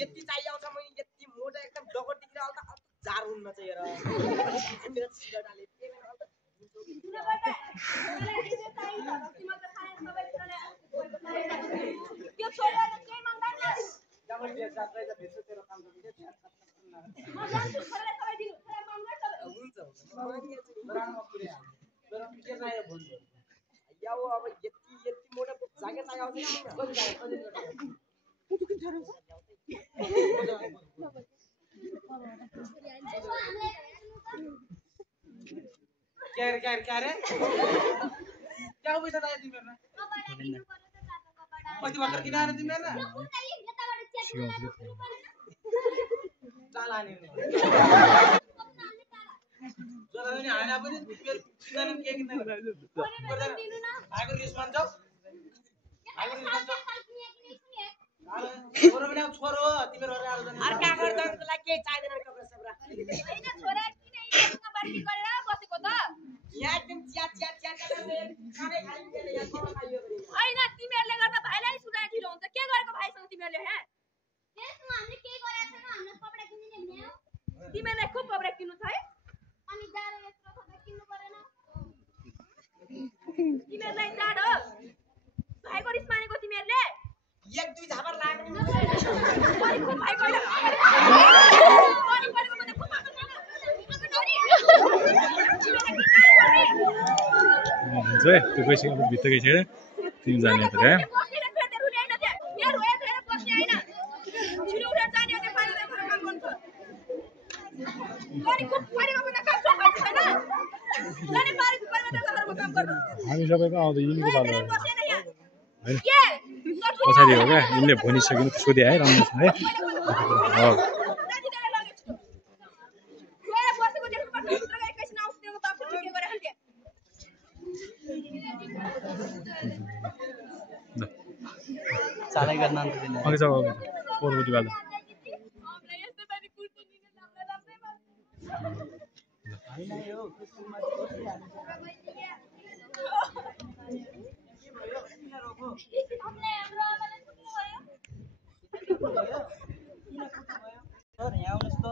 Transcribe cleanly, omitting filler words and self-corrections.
यति चाहिए आउँछ मैले यति मोटा एकदम डगर टिक्रा आउँछ जार हुन्न चाहिँ हेर मेरो सिधा डाले त्यो छोडेर के मंगाइन जब ये जात्रा जा भेट्छ तेरो काम गर्नु के म जान्छु छोराले सबै दिनु छोरा मंगा त हुन्छ बरानमा पुरे तर के चाहियो भन्नु याउ अब यति मोटा जागे चाहियो आउँछ कति चाहियो कति किन थाहा क्या रे क्या पैसा चाहियो तिमीहरुलाई कति भर्खर किन आएर तिमीहरुलाई चालानी जरा पनि हाना पनि मेरो किनन के किन आगो रिस मान्छौ छोरो पनि छोरो तिमीहरुले आएर जाने अर्का गर्दाको लागि के चाहिदैन कपडा सबरा हैन छोरा किन यस्तो बार्की गरेर बसेको त यहाँ एकदम च्या खाने खाइदिने यहाँ कोला खाइयो हैन तिमीहरुले गर्दा भाइलाई सुनाइ ढिलो हुन्छ के गरेको भाइसँग तिमीहरुले हे त्यसमा हामीले के गरेछ न हामीले कपडा किन्दिने भने तिमीहरुले खूब कपडा किन्नु छ है अनि जाडो यत्रो कपडा किन्नु परेन तिमीहरुलाई जाडो भाइको रिस मानेको तिमीहरुले एक दुई झापर लाग्ने अनि खूब भाइ गएर अनि परेको म त खूब हुन्छ त्यो पैसा अब भित्र गइ छैन तिमी जाने त है हामी सबैको आउँदै यिनीको पालो हो पछाडि हो क्या यिनले भनिसक्नु सोधे है राम्रो छ है हो चालै गर्न अन्त दिन अघि जाऊ पोरबुटी वाला यहाँ आउनुहोस् त